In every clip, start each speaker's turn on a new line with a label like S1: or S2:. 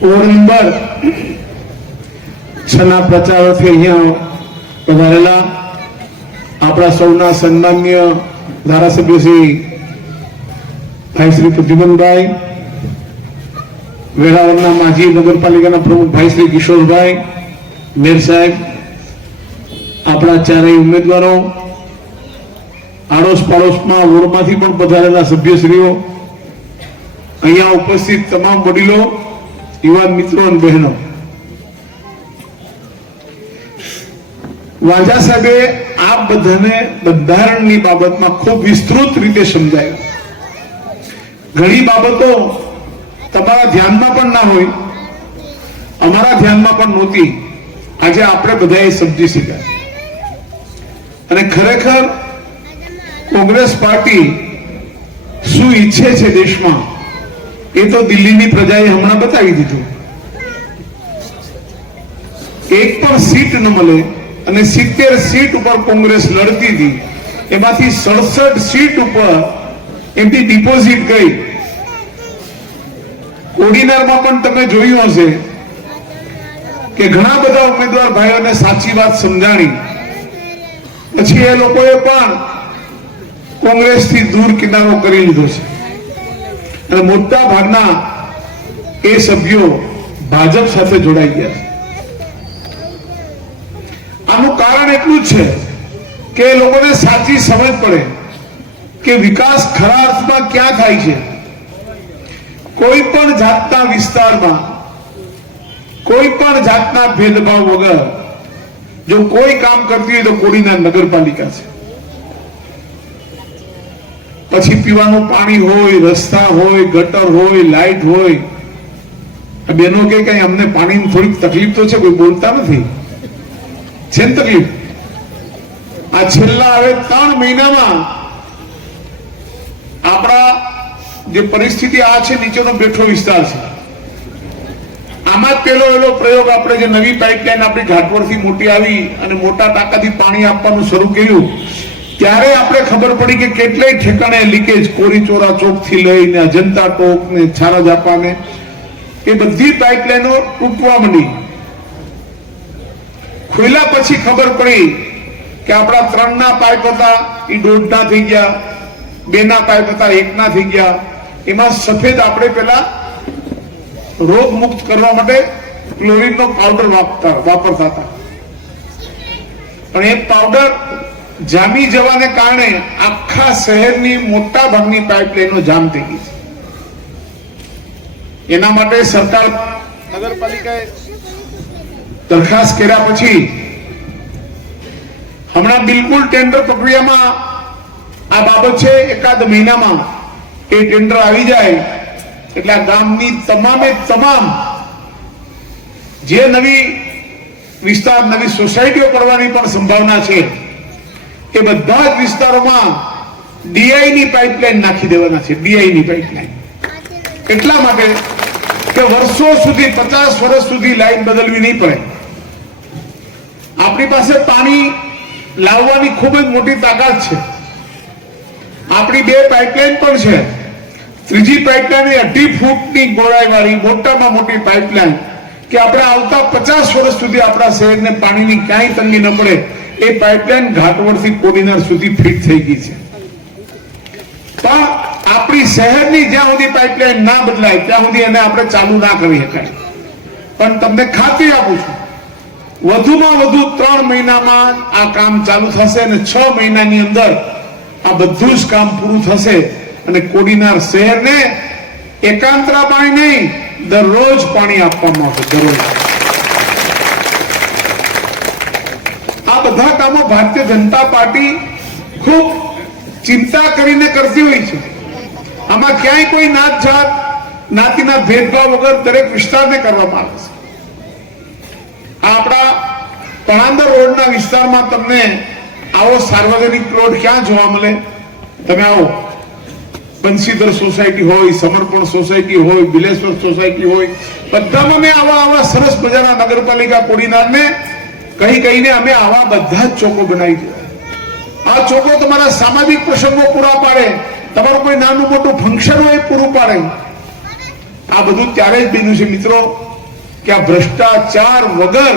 S1: Ward number. છના પ્રચારથી અહીંયા પધારેલા આપણા સૌના સન્માન્ય ધારાસભ્ય શ્રી ભાઈ શ્રી પ્રદ્યુમનભાઈ, વેરાવળના માજી નગરપાલિકાના પ્રમુખ ભાઈ શ્રી કિશોરભાઈ મેર સાહેબ, આપણા ચારેય ઉમેદવારો આડોશ પાડોશમાં વોર્ડમાંથી પણ પધારેલા સભ્યશ્રીઓ, અહીંયા ઉપસ્થિત તમામ વડીલો યુવાન મિત્રો અને બહેનો વાજા સાહેબે આપ બધાને બંધારણની બાબતમાં ખૂબ વિસ્તૃત રીતે સમજાયું. ઘણી બાબતો તમારા ધ્યાનમાં પણ ના હોય, અમારા ધ્યાનમાં પણ નહોતી. આજે આપણે બધાએ સમજી શક્યા. અને ખરેખર કોંગ્રેસ પાર્ટી શું ઈચ્છે છે દેશમાં? એ તો દિલ્હીની પ્રજાએ હમણાં બતાવી દીધું. એક પણ સીટ ન મળે અને સિત્તેર સીટ ઉપર કોંગ્રેસ લડતી હતી. એમાંથી સડસઠ સીટ ઉપર એમની ડિપોઝિટ ગઈ. કોડીનારમાં પણ તમે જોયું હશે કે ઘણા બધા ઉમેદવાર ભાઈઓને સાચી વાત સમજાણી. પછી એ લોકોએ પણ કોંગ્રેસથી દૂર કિનારો કરી લીધો છે. અને મોટા ભાગના એ સભ્યો ભાજપ સાથે જોડાઈ ગયા આનું કારણ એટલું જ છે કે લોકોને સાચી સમજ પડે કે વિકાસ ખરા અર્થમાં ક્યાં થાય છે. કોઈ પણ જાતના વિસ્તારમાં, કોઈ પણ જાતના ભેદભાવ વગર જો કોઈ કામ કરતી હોય તો કોડીના નગરપાલિકા છે. પછી પીવાનું પાણી હોય, રસ્તા હોય, ગટર હોય લાઈટ હોય. બેનો કે કઈ અમને પાણીની થોડીક તકલીફ તો છે, કોઈ બોલતા નથી. છે ને તકલીફ? આ છેલ્લા હવે ત્રણ મહિનામાં આપણા જે પરિસ્થિતિ આ છે, નીચેનો બેઠો વિસ્તાર છે. આમાં જ પેલો એલો પ્રયોગ આપણે જે નવી પાઇપલાઇન આપણી ઘાટવડથી મોટી આવી અને મોટા ટાંકાથી પાણી આપવાનું શરૂ કર્યું. ત્યારે આપણે ખબર પડી કે કેટલાય ઠેકાણે લીકેજ કોરીચોરા ચોકથી લઈને અજંતા ટોક ને છારા જાપાને, એ બધી પાઇપલાઈનો તૂટવા માંડી ખોલ્યા પછી ખબર પડી કે આપણા ત્રણના પાઇપ હતા, એ દોઢના થઈ ગયા, બેના પાઇપ હતા, એકના થઈ ગયા. એમાં સફેદ આપણે પેલા રોગ મુક્ત કરવા માટે ક્લોરીનનો પાવડર વાપરતા વાપરતા હતા. પણ એ પાવડર જામી જવાને કારણે આખા શહેરની મોટા ભાગની પાઇપલાઇનો જામ થઈ ગઈ છે. એના માટે સરકાર નગરપાલિકાએ દરખાસ્ત કર્યા પછી હમણાં બિલકુલ ટેન્ડર પ્રક્રિયામાં આ બાબત છે એકાદ મહિનામાં એ ટેન્ડર આવી જાય એટલે આ ગામની તમામે તમામ જે નવી વિસ્તાર નવી સોસાયટીઓ કરવાની પણ સંભાવના છે. એ બધા જ વિસ્તારોમાં ડીઆઈ ની પાઇપલાઇન નાખી દેવાના છે ડીઆઈ ની પાઇપલાઇન એટલા માટે કે વર્ષો સુધી, પચાસ વર્ષ સુધી લાઈન બદલવી નહીં પડે. આપણી પાસે પાણી લાવવાની ખૂબ જ મોટી તાકાત છે. આપણી બે પાઇપલાઇન પણ છે. ત્રીજી પાઇપલાઇન અઢી ફૂટની ગોળાઈ વાળી મોટામાં મોટી પાઇપલાઇન કે આપણે આવતા પચાસ વર્ષ સુધી આપણા શહેરને પાણીની ક્યાંય તંગી ન પડે. એ પાઇપલાઇન ઘાટવડથી કોડીનાર સુધી ફિટ થઈ ગઈ છે. પણ આપણી શહેરની જ્યાં સુધી પાઇપલાઇન ના બદલાય, ત્યાં સુધી એને આપણે ચાલુ ના કરી શકાય. પણ તમને ખાતરી આપું છું, વધુમાં વધુ ત્રણ મહિનામાં આ કામ ચાલુ થશે અને છ મહિનાની અંદર આ બધું જ કામ પૂરું થશે અને કોડીનાર શહેરને એકાંતરા પાણી નહીં, દરરોજ પાણી આપવામાં આવશે, દરરોજ. બધા કામો ભારતીય જનતા પાર્ટી ખૂબ ચિંતા કરીને કરતી હોય છે. આમાં ક્યાંય કોઈ નાત જાત નાતીના ભેદભાવ વગર દરેક વિસ્તારને કરવામાં આવે છે. આપણા પણાંદર રોડના વિસ્તારમાં તમને આવો સાર્વજનિક પ્લોટ ક્યાં જોવા મળે? તમે આવો. બંસીધર સોસાયટી હોય, સમર્પણ સોસાયટી હોય, બિલેશ્વર સોસાયટી હોય, બધામાં મેં આવા આવા સરસ મજાના નગરપાલિકા કોડીનારને કહી કહીને અમે આવા બધા જ ચોકો બનાવી દીધા. આ ચોકો તમારા સામાજિક પ્રસંગો પૂરા પાડે, તમારું કોઈ નાનું મોટું ફંક્શન હોય પૂરું પાડે. આ બધું ત્યારે જ બન્યું છે મિત્રો, કે આ ભ્રષ્ટાચાર વગર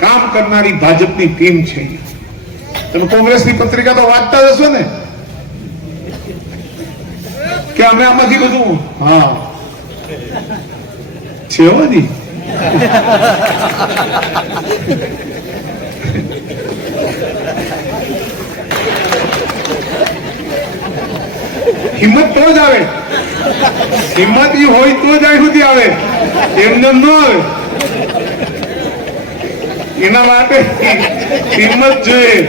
S1: કામ કરનારી ભાજપની ટીમ છે. તમે કોંગ્રેસની પત્રિકા તો વાંચતા હશો ને? કે અમે આમાંથી બધું? હા. છે હિંમત તો જ આવે. હિંમત ઈ હોય તો જ અહીં સુધી આવે. એમને ન આવે. એના માટે હિંમત જોઈએ.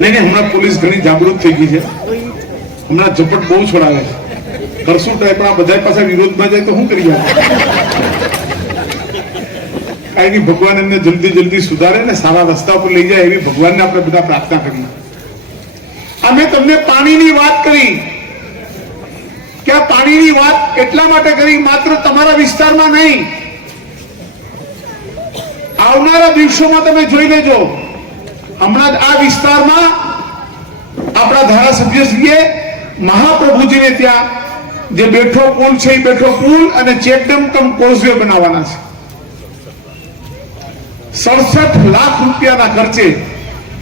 S1: નહીં, હમણાં પોલીસ ઘણી જાગૃત થઈ ગઈ છે. હમણાં ઝપટ બહુ છોડાવે છે. કરશું આ બધા પાસે વિરોધમાં જાય તો શું કરી કાંઈ નહીં ભગવાન એમને જલ્દી જલ્દી સુધારે ને સારા રસ્તા પર લઈ જાય એવી ભગવાનને આપણે બધા પ્રાર્થના કરીએ. આ તમને પાણીની વાત કરી. કે આ પાણીની વાત એટલા માટે કરી માત્ર તમારા વિસ્તારમાં નહીં. આવનારા દિવસોમાં તમે જોઈ લેજો. હમણાં જ આ વિસ્તારમાં આપણા ધારાસભ્યશ્રીએ મહાપ્રભુજીને ત્યાં જે બેઠો પુલ છે એ બેઠો પુલ અને ચેકડેમ કમ કોઝવે બનાવવાના છે. સડસઠ લાખ રૂપિયાના ખર્ચે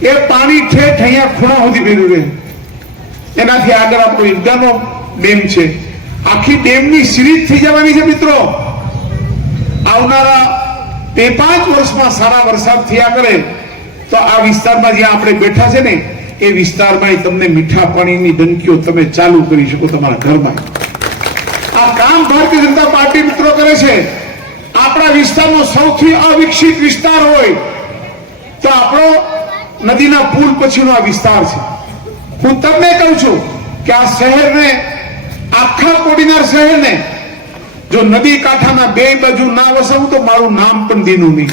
S1: એ પાણી ઠેઠ અહીંયા ખૂણા સુધી ભેગું રહે. એનાથી આગળ આપણો ઈર્ગાનો ડેમ છે. આખી ડેમની સિરીજ થઈ જવાની છે મિત્રો. આવનારા બે પાંચ વર્ષમાં સારા વરસાદ થયા કરે તો આ વિસ્તારમાં જ્યાં આપણે બેઠા છે ને, એ વિસ્તારમાં તમને મીઠા પાણીની ડંકીઓ તમે ચાલુ કરી શકો તમારા ઘરમાં. ભારતીય જનતા પાર્ટી મિત્રો કરે છે, આપણા વિસ્તારનો સૌથી અવિકસિત વિસ્તાર હોય તો આપણો નદીના પુલ પછીનો આ વિસ્તાર છે. હું તમને કહું છું કે આ શહેરને, આખા કોડીનાર શહેરને, જો નદી કાંઠાના બે બાજુ ના વસાવું તો મારું નામ પણ દીનું નહીં.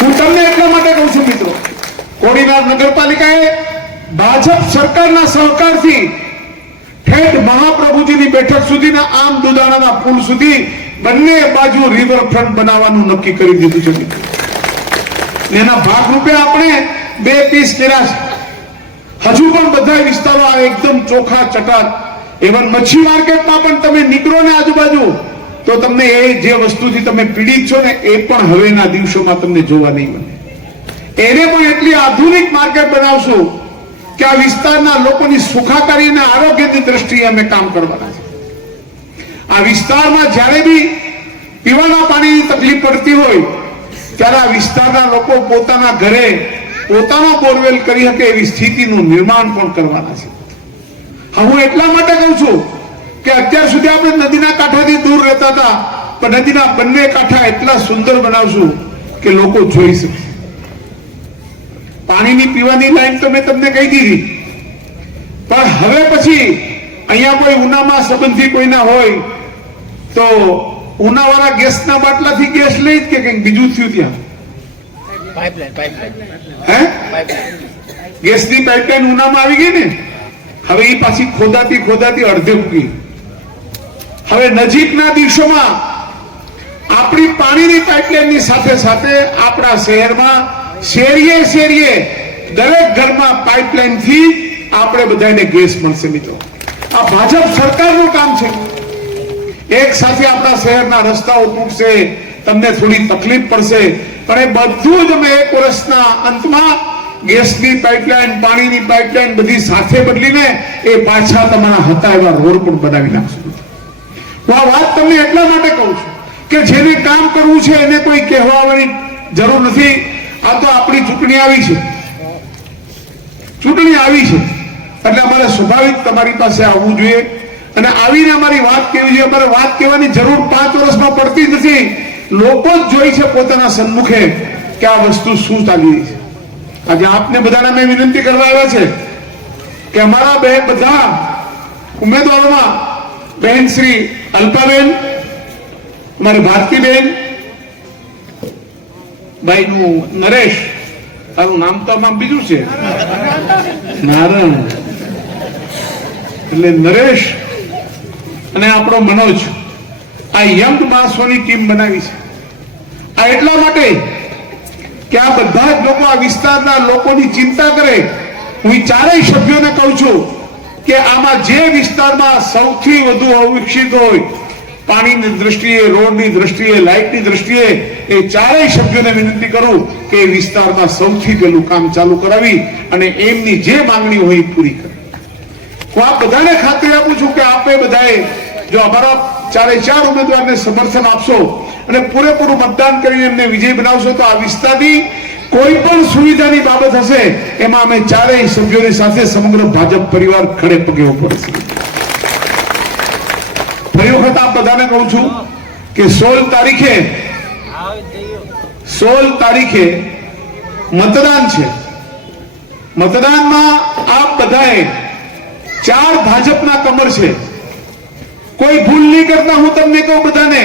S1: હું તમને એટલા માટે કહું છું મિત્રો, કોડીનાર નગરપાલિકાએ ભાજપ સરકારના સહકારથી ઠેઠ મહાપ્રભુજીની બેઠક સુધીના આમ દુદાણાના પુલ સુધી બંને બાજુ રિવરફ્રન્ટ બનાવવાનું નક્કી કરી દીધું છે. એના ભાગરૂપે આપણે બે પીસ કર્યા હજુ પણ બધા વિસ્તારો એકદમ ચોખા, ચટાક એવન મચ્છી માર્કેટમાં પણ તમે નીકળો ને આજુબાજુ, તો તમને એ જે વસ્તુથી તમે પીડિત છો ને એ પણ હવેના દિવસોમાં તમને જોવા નહીં મળે એને પણ એટલી આધુનિક માર્કેટ બનાવશું કે આ વિસ્તારના લોકોની સુખાકારી અને આરોગ્યની દ્રષ્ટિએ અમે કામ કરવાના છે આ વિસ્તારમાં જ્યારે બી પીવાના પાણીની તકલીફ પડતી હોય, ત્યારે આ વિસ્તારના લોકો પોતાના ઘરે પોતાનો બોરવેલ કરી શકે એવી સ્થિતિનું નિર્માણ પણ કરવાના છે. હું એટલા માટે કહું છું કે અત્યાર સુધી આપણે નદીના કાંઠાથી દૂર રહેતા હતા, પણ નદીના બંને કાંઠા એટલા સુંદર બનાવશું કે લોકો જોઈ શકે પાણીની પીવાની લાઈન તો મેં તમને કહી દીધી. પણ હવે પછી અહીંયા કોઈ ઉનામાં સંબંધી કોઈના હોય તો ઉનાવાળા ગેસના બાટલાથી ગેસ લઈ કે કંઈક બીજું થયું ત્યાં? હે? ગેસની પાઇપલાઇન ઉનામાં આવી ગઈ ને? હવે એ પાછી ખોદાતી ખોદાતી અડધે ઉગી. હવે નજીકના દિવસોમાં આપણી પાણીની પાઇપલાઇનની સાથે સાથે આપણા શહેરમાં શેરીએ શેરીએ દરેક ઘરમાં પાઇપલાઇનથી આપણે બધાને ગેસ મળશે મિત્રો. આ ભાજપ સરકારનું કામ છે. એક સાથે આપણા શહેરના રસ્તાઓ તૂટશે, તમને થોડી તકલીફ પડશે, પણ એ બધું જ અમે એક વર્ષના અંતમાં ગેસની પાઇપલાઇન, પાણીની પાઇપલાઇન બધી સાથે બદલીને એ પાછા તમારા હતા એવા રોડ પણ બનાવી નાખશું હું આ વાત તમને એટલા માટે કહું છું કે જેને કામ કરવું છે એને કોઈ કહેવાની જરૂર નથી. આ તો આપણી ચૂંટણી આવી છે. ચૂંટણી આવી છે. એટલે અમારે સ્વાભાવિક તમારી પાસે આવવું જોઈએ. અને આવીને અમારી વાત કેવી જોઈએ? અમારે વાત કહેવાની જરૂર પાંચ વર્ષમાં પડતી નથી. લોકો જ જોઈ છે પોતાના સન્મુખે કે આ વસ્તુ શું ચાલી રહી છે. આજે આપને બધાને મેં વિનંતી કરવા આવ્યા છે કે અમારા બે બધા ઉમેદવારોમાં બહેન શ્રી અલ્પાબેન અમારી ભારતીબેન ભાઈનું નરેશ, તારું નામ તો આમાં બીજું છે. નારણ એટલે નરેશ અને આપણો મનોજ આ યંગ માણસોની ટીમ બનાવી છે. આ એટલા માટે કે આ બધા જ લોકો આ વિસ્તારના લોકોની ચિંતા કરે. હું ચારેય સભ્યોને કહું છું કે આમાં જે વિસ્તારમાં સૌથી વધુ અવિકસિત હોય પાણીની દ્રષ્ટિએ, રોડની દ્રષ્ટિએ, લાઇટની દ્રષ્ટિએ એ ચારેય સભ્યોને વિનંતી કરું કે વિસ્તારમાં સૌથી પહેલું કામ ચાલુ કરાવી અને એમની જે માંગણી હોય પૂરી કરે. હું બધાને ખાતરી આપું છું કે આપે બધાએ જો અમારા ચારે ચાર ઉમેદવારને સમર્થન આપશો અને પૂરેપૂરું મતદાન કરીને એમને વિજય બનાવશો, તો આ વિસ્તારની કોઈ પણ સુવિધાની બાબત હશે, એમાં અમે ચારેય સભ્યોની સાથે સમગ્ર ભાજપ પરિવાર ખડે પગે ઉપર છે ફરી વખત આપ બધાને કહું છું કે સોળ તારીખે સોળ તારીખે મતદાન છે. મતદાનમાં આપ બધાએ ચાર ભાજપના કમર છે. કોઈ ભૂલ નહીં કરતા હું તમને કહું બધાને,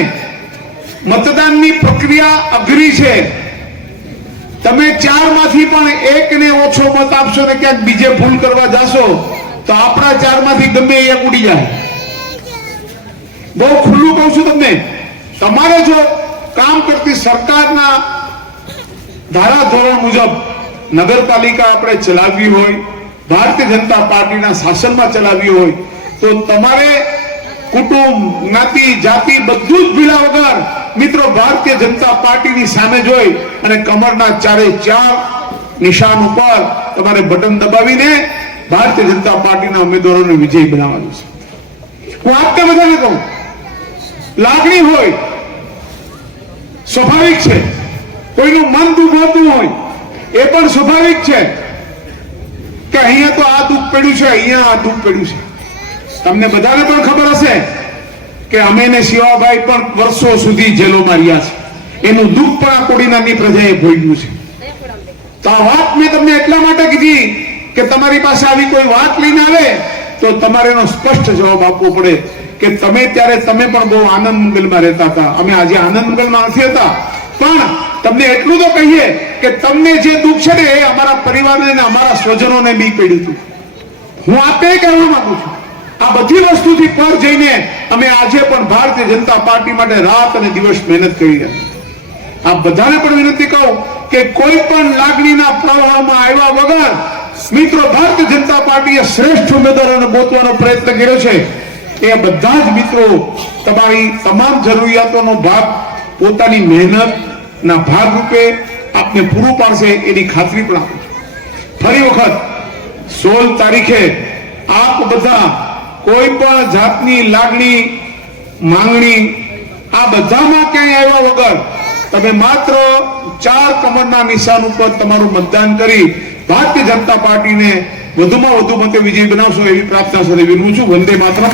S1: મતદાનની પ્રક્રિયા અઘરી છે. તમે ચારમાંથી પણ એકને ઓછો મત આપશો ને ક્યાંક બીજે ભૂલ કરવા જાશો, તો આપણા ચારમાંથી ગમે એક ઉડી જાય. બહુ ખુલ્લું કહું છું તમને. તમારે જો કામ કરતી સરકારના ધારા મુજબ નગરપાલિકા આપણે ચલાવવી હોય, ભારતીય જનતા પાર્ટીના શાસનમાં ચલાવવી હોય, તો તમારે કુટુંબ, જ્ઞાતિ, જાતિ બધું જ ભીલા વગર મિત્રો ભારતીય જનતા પાર્ટીની સામે જોઈ અને કમરના ચારે ચાર નિશાન ઉપર તમારે બટન દબાવીને ભારતીય જનતા પાર્ટીના ઉમેદવારોને વિજય બનાવવાનું છે. હું આપને બધાને કહું લાગણી હોય, સ્વાભાવિક છે. કોઈનું મન દુભાતું હોય, એ પણ સ્વાભાવિક છે કે અહીંયા તો આ દુઃખ પડ્યું છે, અહીંયા આ દુઃખ પડ્યું છે. તમને બધાને પણ ખબર હશે કે અમે ને શિવાભાઈ પણ વર્ષો સુધી જેલોમાં રહ્યા છે. એનું દુઃખ પણ આ કોડીનાની પ્રજાએ ભોગવ્યું છે. તો આ વાત મેં તમને એટલા માટે કીધી કે તમારી પાસે આવી કોઈ વાત લઈને આવે તો તમારે એનો સ્પષ્ટ જવાબ આપવો પડે. કે તમે ત્યારે તમે પણ બહુ આનંદ મંગલમાં રહેતા હતા. અમે આજે આનંદ મંગલમાં નથી હતા. પણ તમને એટલું તો કહીએ કે તમને જે દુઃખ છે ને એ અમારા પરિવારને અમારા સ્વજનોને બી પડ્યું હતું. હું આપે કહેવા માંગુ છું. આ બધી વસ્તુથી પર જઈને અમે આજે પણ ભારતીય જનતા પાર્ટી માટે રાત અને દિવસ મહેનત કરી રહ્યા આ બધાને પણ વિનંતી કહું કે કોઈ પણ લાગણીના પ્રવાહમાં આવ્યા વગર મિત્રો, ભારતીય જનતા પાર્ટીએ શ્રેષ્ઠ ઉમેદવારોને ગોતવાનો પ્રયત્ન કર્યો છે. એ બધા જ મિત્રો તમારી તમામ જરૂરિયાતોનો ભાગ પોતાની મહેનતના ભાગરૂપે આપને પૂરું પાડશે એની ખાતરી પણ આપું ફરી વખત સોળ તારીખે આપ બધા કોઈ પણ જાતની લાગણી, માંગણી આ બધામાં ક્યાંય આવ્યા વગર તમે માત્ર ચાર કમરના નિશાન ઉપર તમારું મતદાન કરી ભારતીય જનતા પાર્ટીને વધુમાં વધુ મતે વિજય બનાવશો એવી પ્રાર્થના સાથે વિનવું છું. વંદે માતરમ.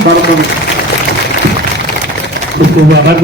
S1: ભારત